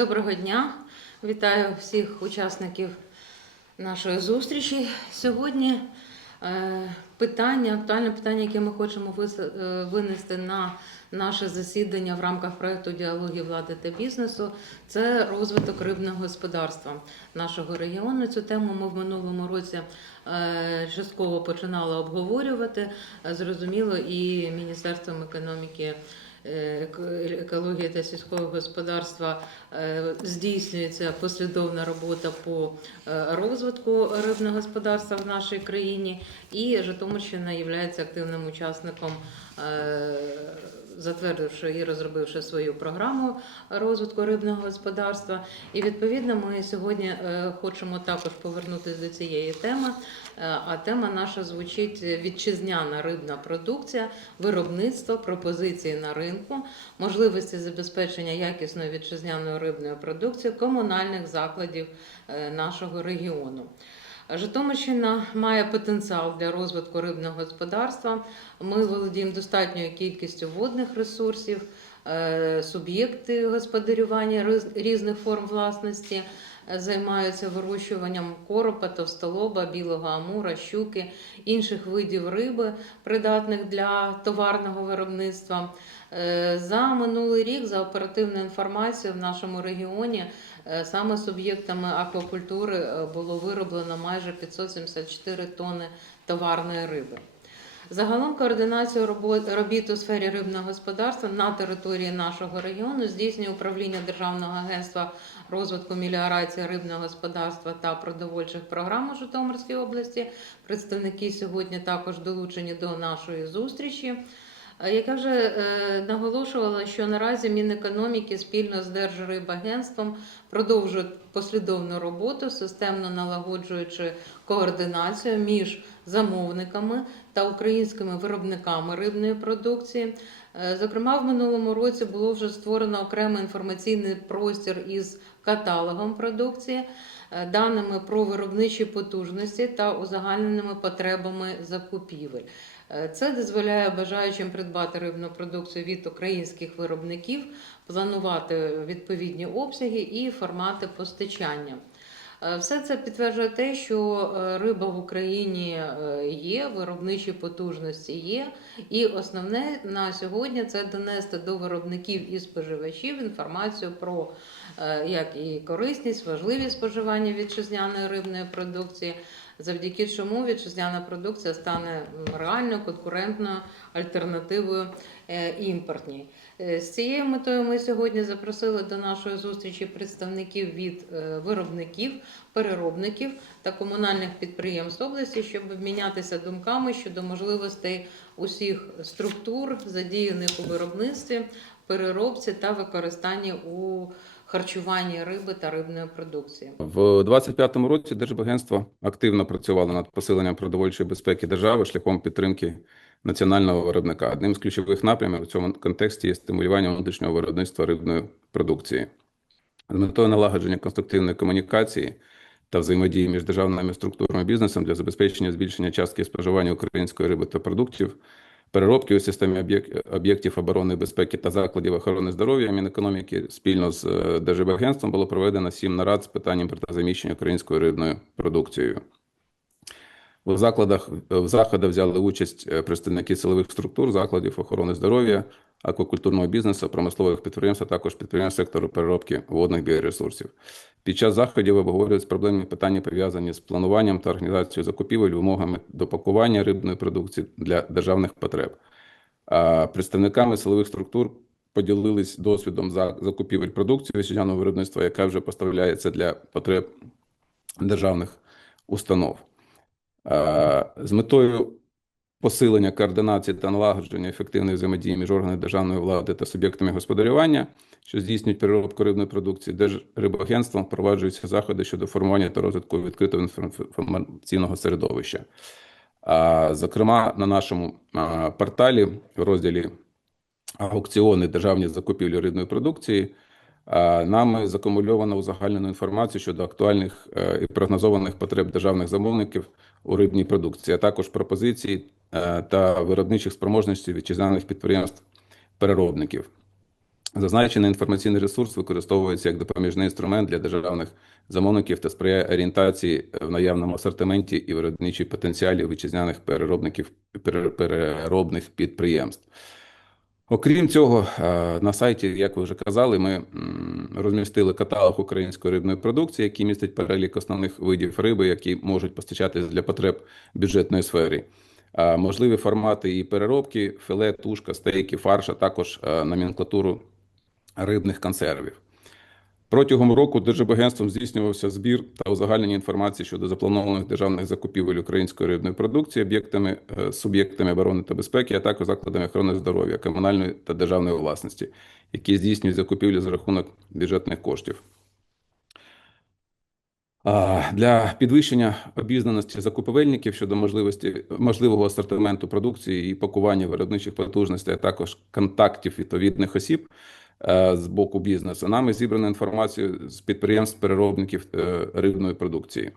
Доброго дня! Вітаю всіх учасників нашої зустрічі. Сьогодні е, питання, актуальне питання, яке ми хочемо е, винести на наше засідання в рамках проекту діалогів влади та бізнесу, це розвиток рибного господарства нашого регіону. Цю тему ми в минулому році е, частково починали обговорювати. Зрозуміло, і Міністерством економіки еко- екології та сільського господарства е, здійснюється послідовна робота по е, розвитку рибного господарства в нашій країні, і Житомирщина є активним учасником. Затвердивши і розробивши свою програму розвитку рибного господарства, і відповідно ми сьогодні е, хочемо також повернутися до цієї теми. Е, А тема наша звучить вітчизняна рибна продукція, виробництво, пропозиції на ринку, можливості забезпечення якісної вітчизняної рибної продукції комунальних закладів е, нашого регіону. Житомирщина має потенціал для розвитку рибного господарства. Ми володіємо достатньою кількістю водних ресурсів, е, суб'єкти господарювання різних форм власності е, займаються вирощуванням коропа, товстолоба, білого амура, щуки, інших видів риби, придатних для товарного виробництва. Е, За минулий рік, за оперативною інформацією, в нашому регіоні саме суб'єктами аквакультури е, було вироблено майже 574 тонни товарної риби. Загалом координацію робіт у сфері рибного господарства на території нашого регіону здійснює управління Державного агентства розвитку меліорації рибного господарства та продовольчих програм у Житомирській області. Представники сьогодні також долучені до нашої зустрічі. Е, Як я вже е, наголошувала, що наразі Мінекономіки спільно з Держрибагентством продовжують послідовну роботу, системно налагоджуючи координацію між замовниками та українськими виробниками рибної продукції. Е, Зокрема, в минулому році було вже створено окремий інформаційний простір із каталогом продукції, е, даними про виробничі потужності та узагальненими потребами закупівель. Е, Це дозволяє бажаючим придбати рибну продукцію від українських виробників, планувати відповідні обсяги і формати постачання. Е, Все це підтверджує те, що е, риба в Україні є, виробничі потужності є, і основне на сьогодні це донести до виробників і споживачів інформацію про як і корисність, важливість споживання вітчизняної рибної продукції, завдяки чому вітчизняна продукція стане м, реальною конкурентною альтернативою е, імпортній. Е, З цією метою ми сьогодні запросили до нашої зустрічі представників від е, виробників, переробників та комунальних підприємств області, щоб обмінятися думками щодо можливостей усіх структур, задіяних у виробництві, переробці та використанні у харчуванні риби та рибної продукції. В 25-му році Держбагентство активно працювало над посиленням продовольчої безпеки держави шляхом підтримки національного виробника. Одним з ключових напрямів у цьому контексті є стимулювання внутрішнього виробництва рибної продукції. З метою налагодження конструктивної комунікації та взаємодії між державними структурами і бізнесом для забезпечення збільшення частки споживання української риби та продуктів, переробки у системі об'єктів оборони, безпеки та закладів охорони здоров'я Мінекономіки спільно з е, Держбагентством було проведено сім нарад з питанням протизаміщення українською рибною продукцією. У закладах в заходах взяли участь е, представники силових структур, закладів охорони здоров'я, аквакультурного бізнесу, промислових підприємств, а також підприємств сектору переробки водних біоресурсів. Під час заходів обговорюють проблемні питання, пов'язані з плануванням та організацією закупівель, вимогами до пакування рибної продукції для державних потреб. Представниками силових структур поділились досвідом за закупівель продукції вітчизняного виробництва, яка вже поставляється для потреб державних установ. З метою посилення координації та налагодження ефективної взаємодії між органами державної влади та суб'єктами господарювання, що здійснюють переробку рибної продукції, Держрибагентством впроваджуються заходи щодо формування та розвитку відкритого інформаційного середовища. Зокрема, на нашому порталі в розділі аукціони державні закупівлі рибної продукції нами закумульовано узагальнену інформацію щодо актуальних е, і прогнозованих потреб державних замовників у рибній продукції, а також пропозицій е, та виробничих спроможностей вітчизняних підприємств переробників. Зазначений інформаційний ресурс використовується як допоміжний інструмент для державних замовників та сприяє орієнтації в наявному асортименті і виробничій потенціалі вітчизняних переробників переробних підприємств. Окрім цього, е, на сайті, як ви вже казали, ми розмістили каталог української рибної продукції, який містить перелік основних видів риби, які можуть постачатися для потреб бюджетної сфери. Можливі формати і переробки, філе, тушка, стейки, фарш, а також е, номенклатуру рибних консервів. Протягом року Держбагентством здійснювався збір та узагальнення інформації щодо запланованих державних закупівель української рибної продукції об'єктами, е, суб'єктами оборони та безпеки, а також закладами охорони здоров'я, комунальної та державної власності, які здійснюють закупівлі за рахунок бюджетних коштів. Для підвищення обізнаності закупівельників щодо можливості можливого асортименту продукції і пакування виробничих потужностей, а також контактів відповідних осіб з боку бізнесу, нами зібрана інформація з підприємств переробників е, рибної продукції.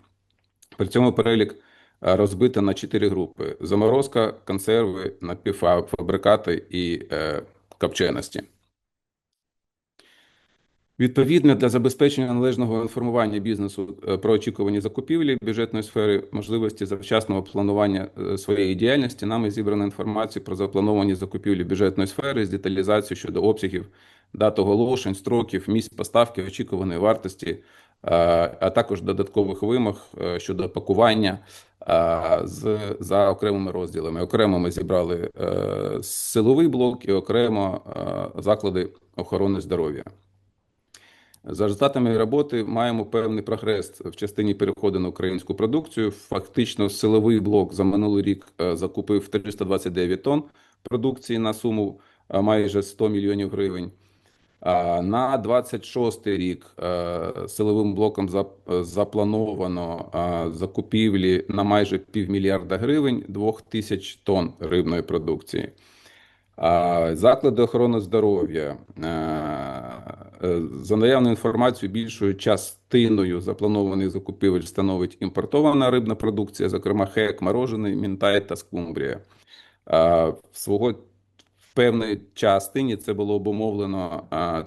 При цьому перелік е, розбито на чотири групи: заморозка, консерви, напівфабрикати і е, копченості. Відповідно, для забезпечення належного інформування бізнесу е, про очікувані закупівлі бюджетної сфери, можливості завчасного планування е, своєї діяльності, нами зібрана інформація про заплановані закупівлі бюджетної сфери з деталізацією щодо обсягів, дат оголошень, строків, місць поставки, очікуваної вартості, е, а також додаткових вимог щодо пакування з, за окремими розділами. Окремо ми зібрали силовий блок і окремо заклади охорони здоров'я. За результатами роботи маємо певний прогрес в частині переходу на українську продукцію. Фактично, силовий блок за минулий рік е, закупив 329 тонн продукції на суму е, майже 100 мільйонів гривень. На 26 рік е, силовим блоком заплановано закупівлі на майже півмільярда гривень 2000 тонн рибної продукції. Заклади охорони здоров'я е, е, за наявною інформацією, більшою частиною запланованих закупівель становить імпортована рибна продукція, зокрема хек, морожений, мінтай та скумбрія. В свого в певної частині це було обумовлено е,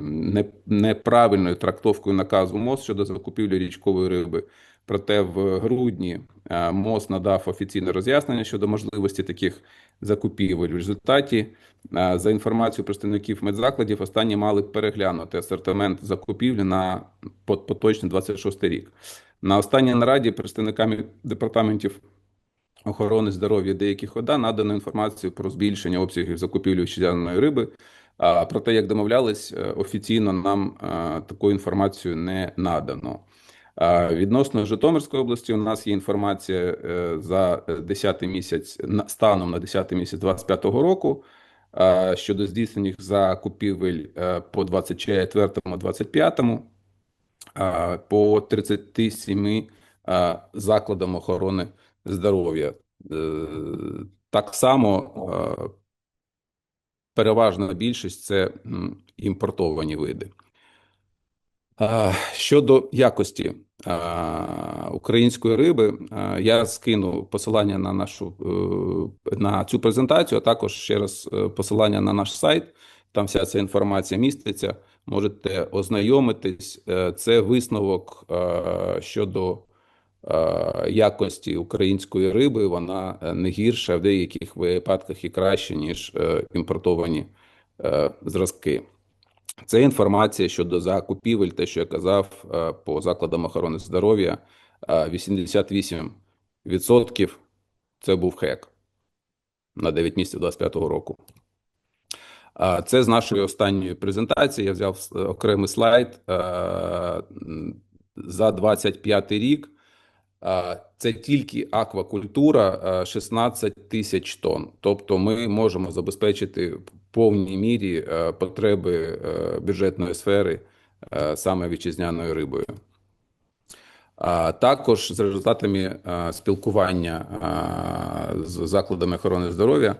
не- неправильною трактовкою наказу МОЗ щодо закупівлі річкової риби. Проте в грудні а, МОЗ надав офіційне роз'яснення щодо можливості таких закупівель. В результаті, за інформацією представників медзакладів, останні мали переглянути асортимент закупівлі на по- поточний 26 рік. На останній нараді представниками департаментів охорони здоров'я деяких ОДА надано інформацію про збільшення обсягів закупівлі вітчизняної риби. А, Проте, як домовлялись, е, офіційно нам е, таку інформацію не надано. Відносно Житомирської області, у нас є інформація е, за 10 місяць станом на 10 місяць 2025 року щодо здійснених закупівель е, по 24-25 а, по 37 а, закладам охорони здоров'я. Е, Так само е, переважна більшість це імпортовані види. Щодо якості української риби, я скину посилання на нашу е, на цю презентацію, а також ще раз е, посилання на наш сайт. Там вся ця інформація міститься. Можете ознайомитись. Е, Це висновок е, щодо е, якості української риби. Вона е, не гірша, в деяких випадках і краще, ніж е, імпортовані е, зразки. Це інформація щодо закупівель, те, що я казав, е, по закладам охорони здоров'я. Е, 88% це був хек на 9 місяців 25-го року. Це з нашої останньої презентації. Я взяв е, окремий слайд е, за 25 рік. Це тільки аквакультура е, 16 тисяч тонн. Тобто ми можемо забезпечити в повній мірі е, потреби е, бюджетної сфери е, саме вітчизняною рибою. Також з результатами спілкування з закладами охорони здоров'я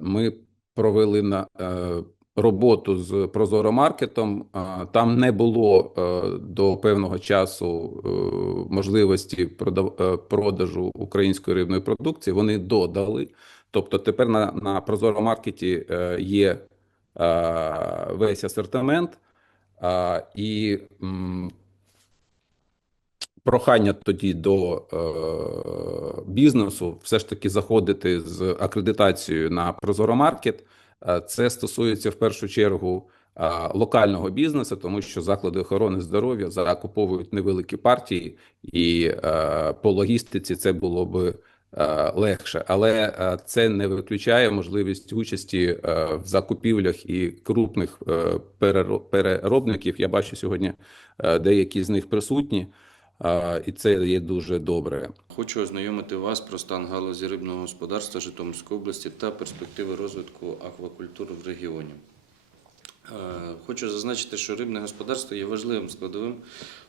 ми провели на роботу з Прозоромаркетом. Е, Там не було е, до певного часу е, можливості продажу української рибної продукції. Вони додали. Тобто тепер на, на Прозоромаркеті є весь асортимент. І прохання тоді до е, бізнесу все ж таки заходити з акредитацією на Прозоромаркет. Це стосується в першу чергу локального бізнесу, тому що заклади охорони здоров'я закуповують невеликі партії, і по логістиці це було е, легше, але це не виключає можливість участі в закупівлях і крупних е, переробників. Я бачу сьогодні е, деякі з них присутні. І це є дуже добре. Хочу ознайомити вас про стан галузі рибного господарства Житомирської області та перспективи розвитку аквакультури в регіоні. Е, Хочу зазначити, що рибне господарство є важливим складовим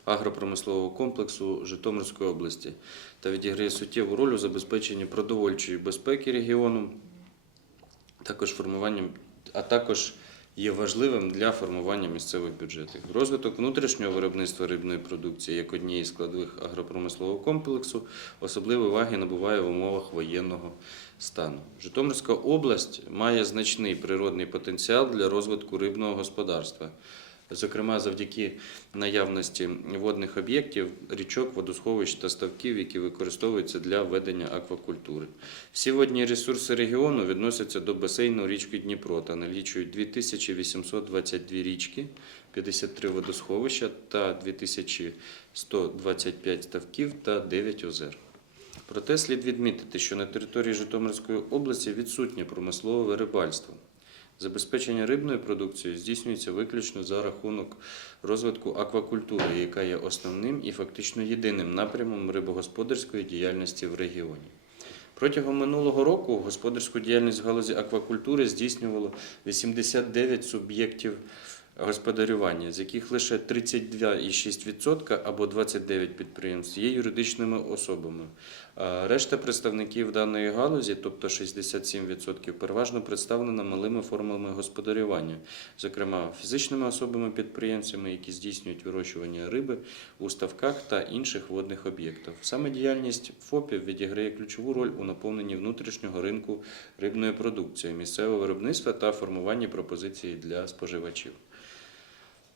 агропромислового комплексу Житомирської області та відіграє суттєву роль у забезпеченні продовольчої безпеки регіону, також формуванням, а також є важливим для формування місцевих бюджетів. Розвиток внутрішнього виробництва рибної продукції як однієї складових агропромислового комплексу особливої уваги набуває в умовах воєнного стану. Житомирська область має значний природний потенціал для розвитку рибного господарства. Зокрема, завдяки наявності водних об'єктів, річок, водосховищ та ставків, які використовуються для ведення аквакультури. Всі водні ресурси регіону відносяться до басейну річки Дніпро та налічують 2822 річки, 53 водосховища та 2125 ставків та 9 озер. Проте слід відмітити, що на території Житомирської області відсутнє промислове рибальство. Забезпечення рибною продукцією здійснюється виключно за рахунок розвитку аквакультури, яка є основним і фактично єдиним напрямом рибогосподарської діяльності в регіоні. Протягом минулого року господарську діяльність в галузі аквакультури здійснювало 89 суб'єктів господарювання, з яких лише 32,6% або 29 підприємств є юридичними особами. Решта представників даної галузі, тобто 67%, переважно представлена малими формами господарювання, зокрема фізичними особами-підприємцями, які здійснюють вирощування риби у ставках та інших водних об'єктах. Саме діяльність ФОПів відіграє ключову роль у наповненні внутрішнього ринку рибної продукції, місцевого виробництва та формуванні пропозиції для споживачів.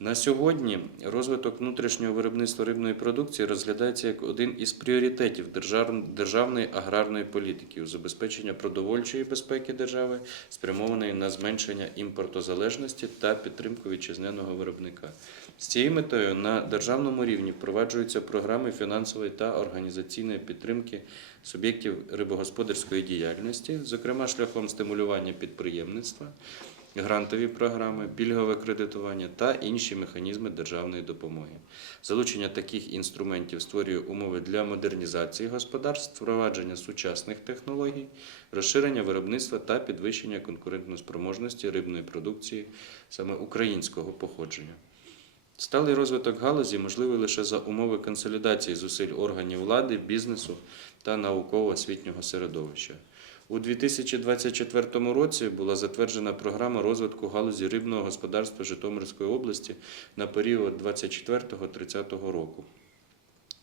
На сьогодні розвиток внутрішнього виробництва рибної продукції розглядається як один із пріоритетів державної аграрної політики у забезпечення продовольчої безпеки держави, спрямованої на зменшення імпортозалежності та підтримку вітчизняного виробника. З цією метою на державному рівні впроваджуються програми фінансової та організаційної підтримки суб'єктів рибогосподарської діяльності, зокрема шляхом стимулювання підприємництва грантові програми, пільгове кредитування та інші механізми державної допомоги. Залучення таких інструментів створює умови для модернізації господарств, впровадження сучасних технологій, розширення виробництва та підвищення конкурентноспроможності рибної продукції саме українського походження. Сталий розвиток галузі можливий лише за умови консолідації зусиль органів влади, бізнесу та науково-освітнього середовища. У 2024 році була затверджена програма розвитку галузі рибного господарства Житомирської області на період 24-30 року.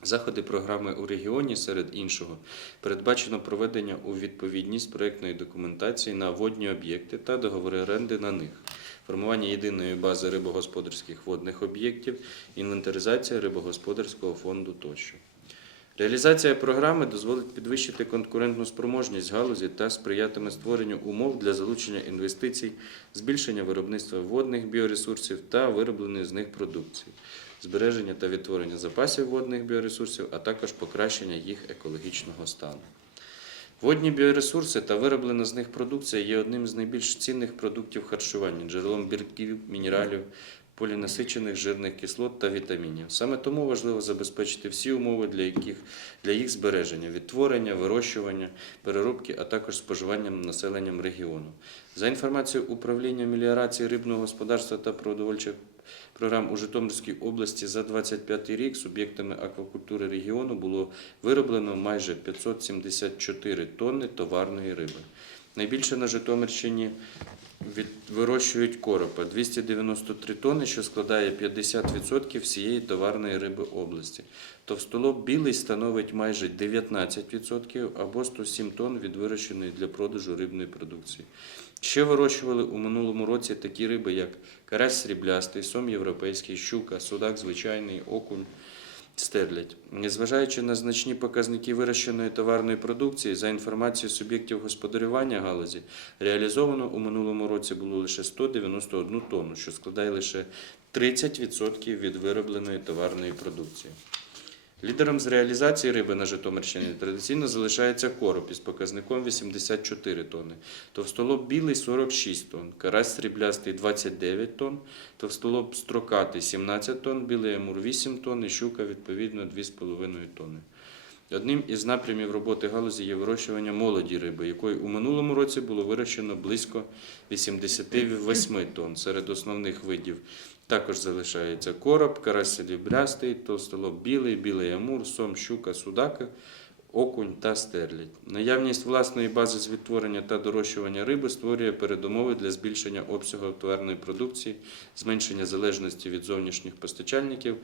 Заходи програми у регіоні, серед іншого, передбачено проведення у відповідність проєктної документації на водні об'єкти та договори оренди на них, формування єдиної бази рибогосподарських водних об'єктів, інвентаризація рибогосподарського фонду тощо. Реалізація програми дозволить підвищити конкурентну спроможність галузі та сприятиме створенню умов для залучення інвестицій, збільшення виробництва водних біоресурсів та виробленої з них продукції, збереження та відтворення запасів водних біоресурсів, а також покращення їх екологічного стану. Водні біоресурси та вироблена з них продукція є одним з найбільш цінних продуктів харчування, джерелом білків, мінералів, полінасичених жирних кислот та вітамінів. Саме тому важливо забезпечити всі умови для, яких, для їх збереження, відтворення, вирощування, переробки, а також споживанням населенням регіону. За інформацією управління меліорації рибного господарства та продовольчих програм у Житомирській області за 25 рік суб'єктами аквакультури регіону було вироблено майже 574 тонни товарної риби. Найбільше на Житомирщині від, вирощують коропа 293 тонни, що складає 50% всієї товарної риби області. Товстолоб білий становить майже 19% або 107 тонн від вирощеної для продажу рибної продукції. Ще вирощували у минулому році такі риби, як карась сріблястий, сом європейський, щука, судак звичайний, окунь, стерлядь. Незважаючи на значні показники вирощеної товарної продукції, за інформацією суб'єктів господарювання галузі, реалізовано у минулому році було лише 191 тонну, що складає лише 30% від виробленої товарної продукції. Лідером з реалізації риби на Житомирщині традиційно залишається короб із показником 84 тонни, товстолоб білий 46 тонн, карась сріблястий 29 тонн, товстолоб строкатий 17 тонн, білий амур 8 тонн і щука відповідно 2,5 тонни. Одним із напрямів роботи галузі є вирощування молоді риби, якої у минулому році було вирощено близько 88 тонн серед основних видів. Також залишається короб, карась селібрястий, товстолоб білий, білий амур, сом, щука, судака, окунь та стерлядь. Наявність власної бази з відтворення та дорощування риби створює передумови для збільшення обсягу товарної продукції, зменшення залежності від зовнішніх постачальників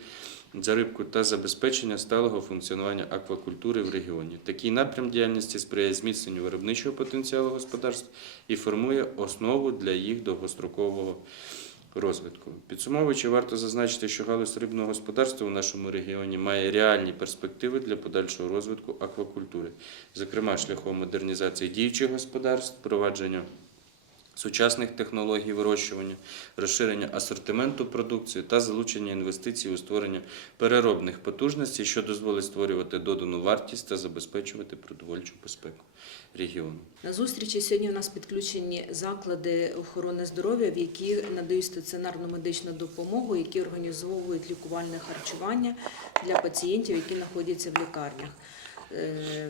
за рибку та забезпечення сталого функціонування аквакультури в регіоні. Такий напрям діяльності сприяє зміцненню виробничого потенціалу господарств і формує основу для їх довгострокового розвитку. Підсумовуючи, варто зазначити, що галузь рибного господарства у нашому регіоні має реальні перспективи для подальшого розвитку аквакультури, зокрема шляхом модернізації діючих господарств, впровадження сучасних технологій вирощування, розширення асортименту продукції та залучення інвестицій у створення переробних потужностей, що дозволить створювати додану вартість та забезпечувати продовольчу безпеку регіону. На зустрічі сьогодні у нас підключені заклади охорони здоров'я, в які надають стаціонарну медичну допомогу, які організовують лікувальне харчування для пацієнтів, які знаходяться в лікарнях. Е,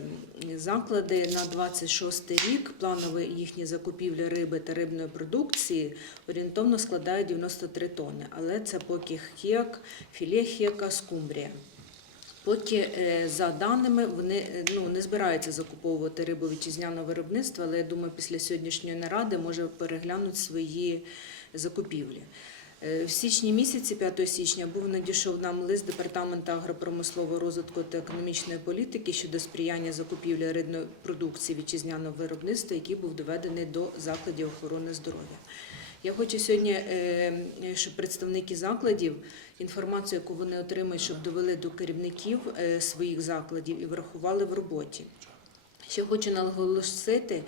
Заклади на 26 рік, планові їхні закупівлі риби та рибної продукції орієнтовно складають 93 тонни, але це поки хек, філе хека, скумбрія. Поки е, за даними вони е, ну не збираються закуповувати рибу вітчизняного виробництва, але я думаю, після сьогоднішньої наради може переглянути свої закупівлі. Е, В січні місяці, 5 січня, був надійшов нам лист департаменту агропромислового розвитку та економічної політики щодо сприяння закупівлі рибної продукції вітчизняного виробництва, який був доведений до закладів охорони здоров'я. Я хочу сьогодні, е, щоб представники закладів інформацію, яку вони отримають, щоб довели до керівників е, своїх закладів і врахували в роботі. Ще хочу наголосити,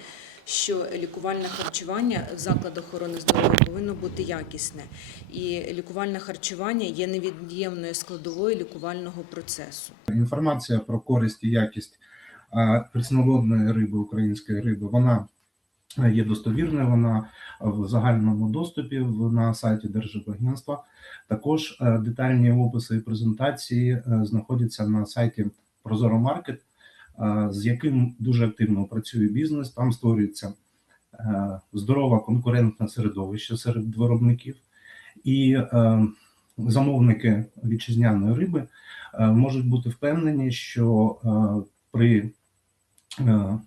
що лікувальне харчування в закладах охорони здоров'я повинно бути якісне, і лікувальне харчування є невід'ємною складовою лікувального процесу. Інформація про користь і якість а, риби, української риби, вона є достовірною, вона в загальному доступі на сайті Держбагентства. Також е, детальні описи і презентації е, знаходяться на сайті Прозоро Маркет, е, з яким дуже активно працює бізнес. Там створюється е, здорове конкурентне середовище серед виробників, і е, замовники вітчизняної риби е, можуть бути впевнені, що е, при е,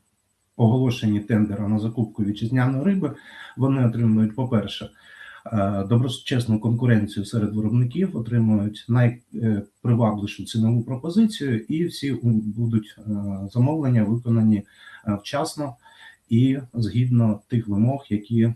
оголошенні тендера на закупку вітчизняної риби вони отримують, по-перше, е, доброчесну конкуренцію серед виробників, отримують найпривабливішу цінову пропозицію, і всі будуть е, замовлення виконані е, вчасно і згідно тих вимог, які е,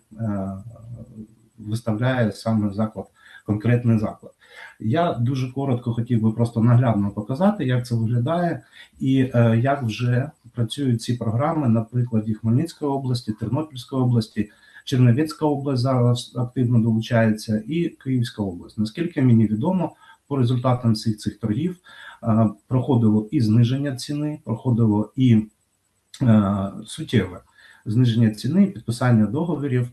виставляє саме заклад, конкретний заклад. Я дуже коротко хотів би просто наглядно показати, як це виглядає, і е, як вже працюють ці програми на прикладі Хмельницької області, Тернопільської області, Чернівецька область зараз активно долучається, і Київська область. Наскільки мені відомо, по результатам всіх цих торгів проходило і зниження ціни, проходило і суттєве зниження ціни, підписання договорів.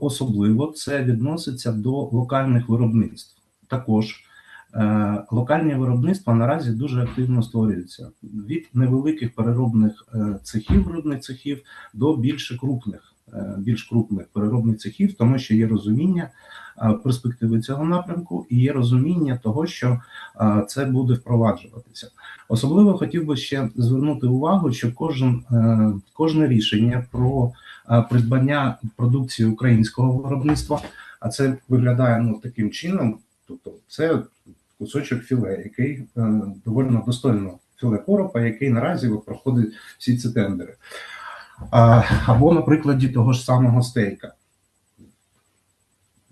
Особливо це відноситься до локальних виробництв. Також локальні виробництва наразі дуже активно створюються від невеликих переробних е, цехів, виробних цехів до більш крупних, більш крупних переробних цехів, тому що є розуміння е, перспективи цього напрямку і є розуміння того, що е, це буде впроваджуватися. Особливо хотів би ще звернути увагу, що кожен, е, кожне рішення про е, придбання продукції українського виробництва. А це виглядає ну таким чином. Тобто, це кусочок філе, який е, доволі достойно філе коропа, який наразі проходить всі ці тендери. Або на прикладі того ж самого стейка.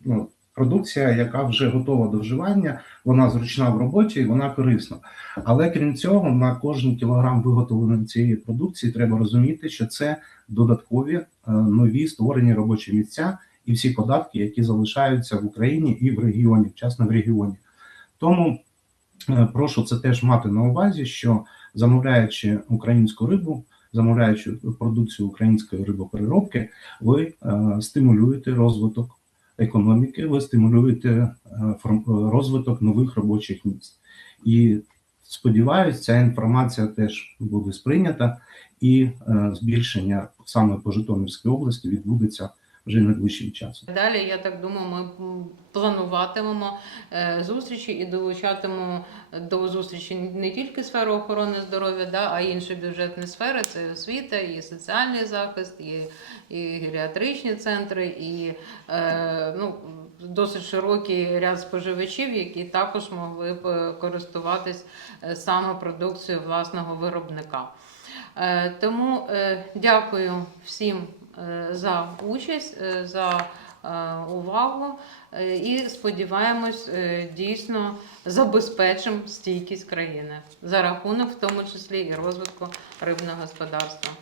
Ну, продукція, яка вже готова до вживання, вона зручна в роботі і вона корисна. Але крім цього, на кожен кілограм виготовленої цієї продукції треба розуміти, що це додаткові е, нові створені робочі місця і всі податки, які залишаються в Україні і в регіоні, вчасно в регіоні. Тому е, прошу це теж мати на увазі, що замовляючи українську рибу, замовляючи продукцію української рибопереробки, ви е, стимулюєте розвиток економіки, ви стимулюєте е, розвиток нових робочих місць. І сподіваюся, ця інформація теж буде сприйнята, і е, збільшення саме по Житомирській області відбудеться вже найближчим часом. Далі, я так думаю, ми плануватимемо е, зустрічі і долучатимемо до зустрічі не тільки сферу охорони здоров'я, да, а й інші бюджетні сфери це і освіта, і соціальний захист, і, і геріатричні центри, і е, ну, досить широкий ряд споживачів, які також могли б користуватись е, саме продукцією власного виробника. Е, Тому дякую всім за участь, е, за е, увагу е, і сподіваємось, е, дійсно забезпечимо стійкість країни за рахунок, в тому числі і розвитку рибного господарства.